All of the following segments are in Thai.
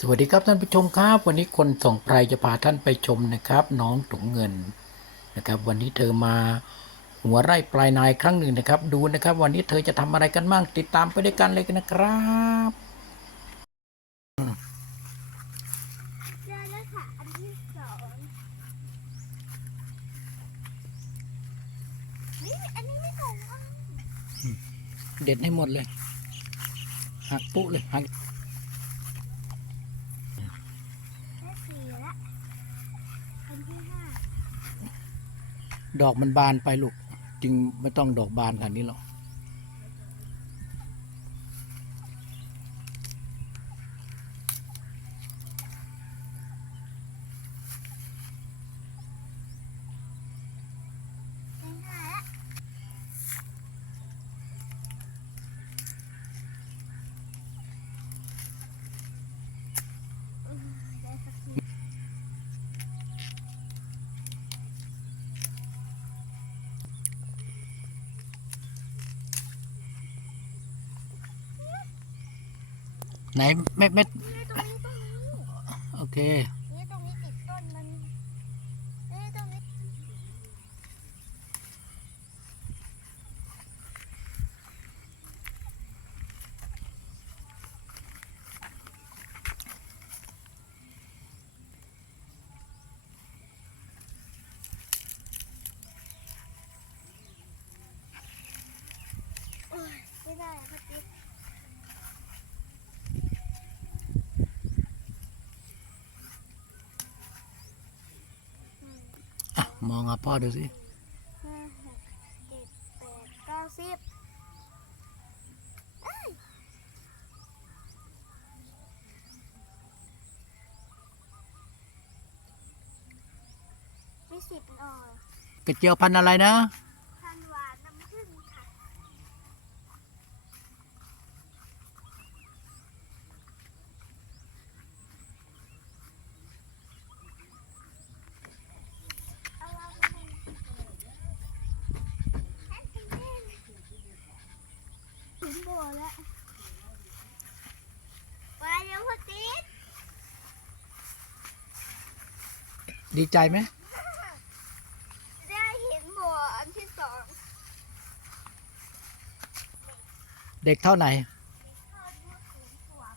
สวัสดีครับท่านผู้ชมครับ วันนี้คนส่งไพรจะพาท่านไปชมนะครับ น้องถุงเงินนะครับ วันนี้เธอมาหัวไร่ปลายนายครั้งหนึ่งนะครับ ดูนะครับ วันนี้เธอจะทำอะไรกันบ้างติดตามไปด้วยกันเลยกันนะครับได้แล้วค่ะอันที่สองนี่อันนี้ไม่ถูกอะเด็ดให้หมดเลย หักปุ๊เลยหัก ได้สี่ละอันที่ห้า ดอกมันบานไปลูก จริงไม่ต้องดอกบานขนาดนี้หรอก ได้ห้าละอืมได้สักที ไหนเม็ดเม็ดนี่ตรงนี้ตรงนี้โอเค นี่ตรงนี้ติดต้นมันนี่ตรงนี้ โอ๊ยไม่ได้อะครับจิ๊บ อะ มองอะพ่อดูสิห้าหกเจ็ดแปดเก้าสิบเอ้ยมีสิบหน่อยกระเจียวพันธุ์อะไรนะ พันหวานน้ำผึ้งค่ะ เอาวางไว้เลยถึงบ่อแล้วไปเร็วพอติด ดีใจไหมได้เห็นบ่ออันที่สองเด็กเท่าไหนเข้าด้วยถึงขวบ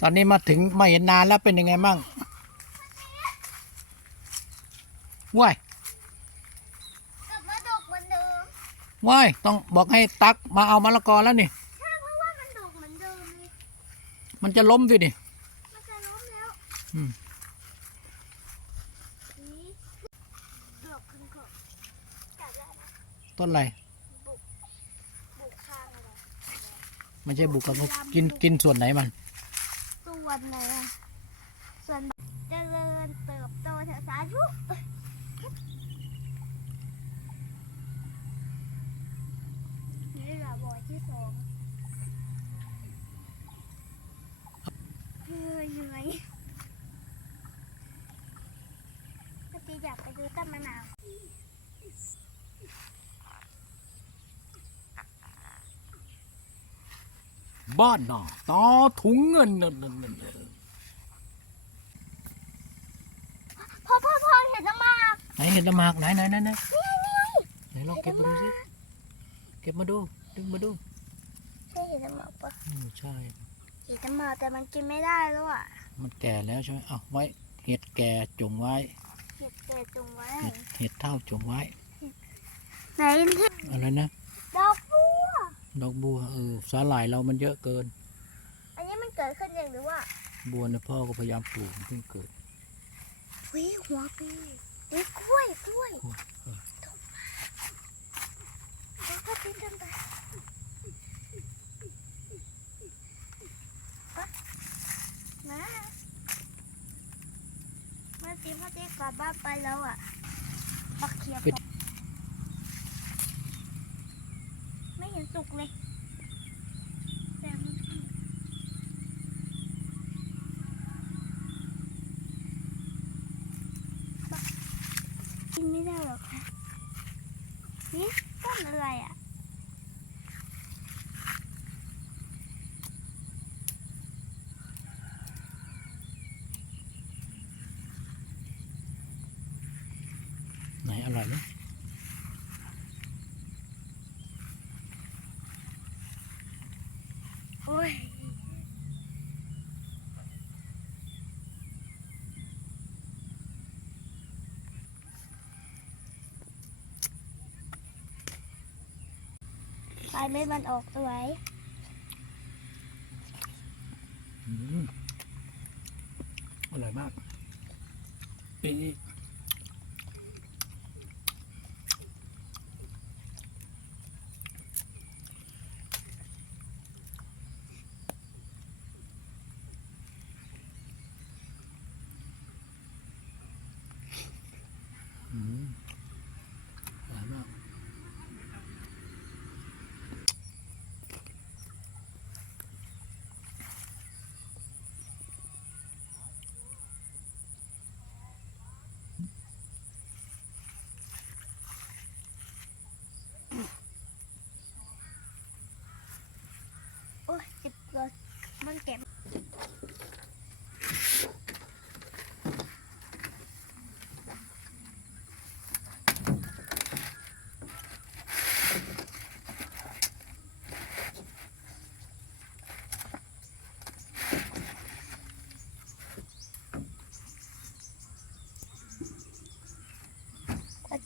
ตอนนี้มาถึงไม่เห็นนานแล้วเป็นยังไงมั่งว้ายกลับมาดกเหมือนเดิมว้ายต้องบอกให้ตักมาเอามะละกอแล้วนี่ ใช่เพราะว่ามันดกเหมือนเดิมเลยมันจะล้มสินี่มันจะล้มแล้ว อืม นี่ดกขึ้นก่อนจับได้นะ ต้นอะไรบุกบุกข้างอะไรไม่ใช่บุกกับกินกินส่วนไหนมัน ส่วนไหนอะส่วนเจริญเติบโตเถอะสาธุนี่แหละบ่อที่สองเฮ้ยเหนื่อยปกติอยากไปดูต้นมะนาว บ้านน่ะต่อถุงเงินนั่นนั่นนั่นพ่อพ่อพ่อเห็นน้ำมากไหนเห็นละหมากไหนไหนไหนไหนนี่นี่ไหนลองเก็บมาดูสิเก็บมาดูดึงมาดูใช่เห็นน้ำมากปะใช่เห็นน้ำมากแต่มันกินไม่ได้แล้วอะมันแก่แล้วใช่ไหมเอาไว้เห็ดแก่จงไว้ เห็ดเกิดจุงไว้ เห็ดเท่าจงไว้ไหนอะไรนะดอกบัว ดอกบัวเออสาหร่ายเรามันเยอะเกิน อันนี้มันเกิดขึ้นเองหรือว่าบัวเนี่ยพ่อก็พยายามปลูกมันเพิ่งเกิดวิหัวปีวิกล้วยกล้วยกล้วยเออถูกมากแล้วก็ทิ้งกันไปปะนะเมื่อกี้พ่อที่กลับบ้านไปแล้วอะบักเขียบบอกไม่เห็น สุกเลยกินไม่ได้หรอกค่ะนี่ต้นอะไรอะ อ้ยปลาเม็ดมันออกสวยอร่อยมากปีนี้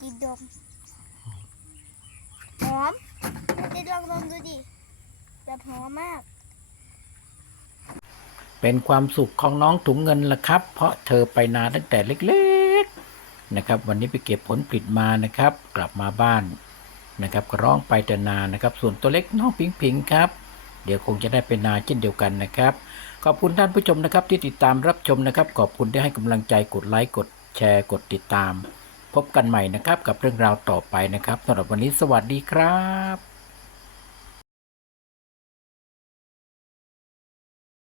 ปฏิดมหอมปฏิดมลองดูดิแบบหอมมาก เป็นความสุขของน้องถุงเงินละครับ เพราะเธอไปนาตั้งแต่เล็กๆนะครับ วันนี้ไปเก็บผลผลิตมานะครับ กลับมาบ้านนะครับก็ร้องไปแต่นานะครับ ส่วนตัวเล็กน้องพิงพิงครับ เดี๋ยวคงจะได้ไปนาเช่นเดียวกันนะครับ ขอบคุณท่านผู้ชมนะครับที่ติดตามรับชมนะครับ ขอบคุณที่ให้กำลังใจกดไลค์กดแชร์กดติดตาม พบกันใหม่นะครับกับเรื่องราวต่อไปนะครับสำหรับวันนี้สวัสดีครับ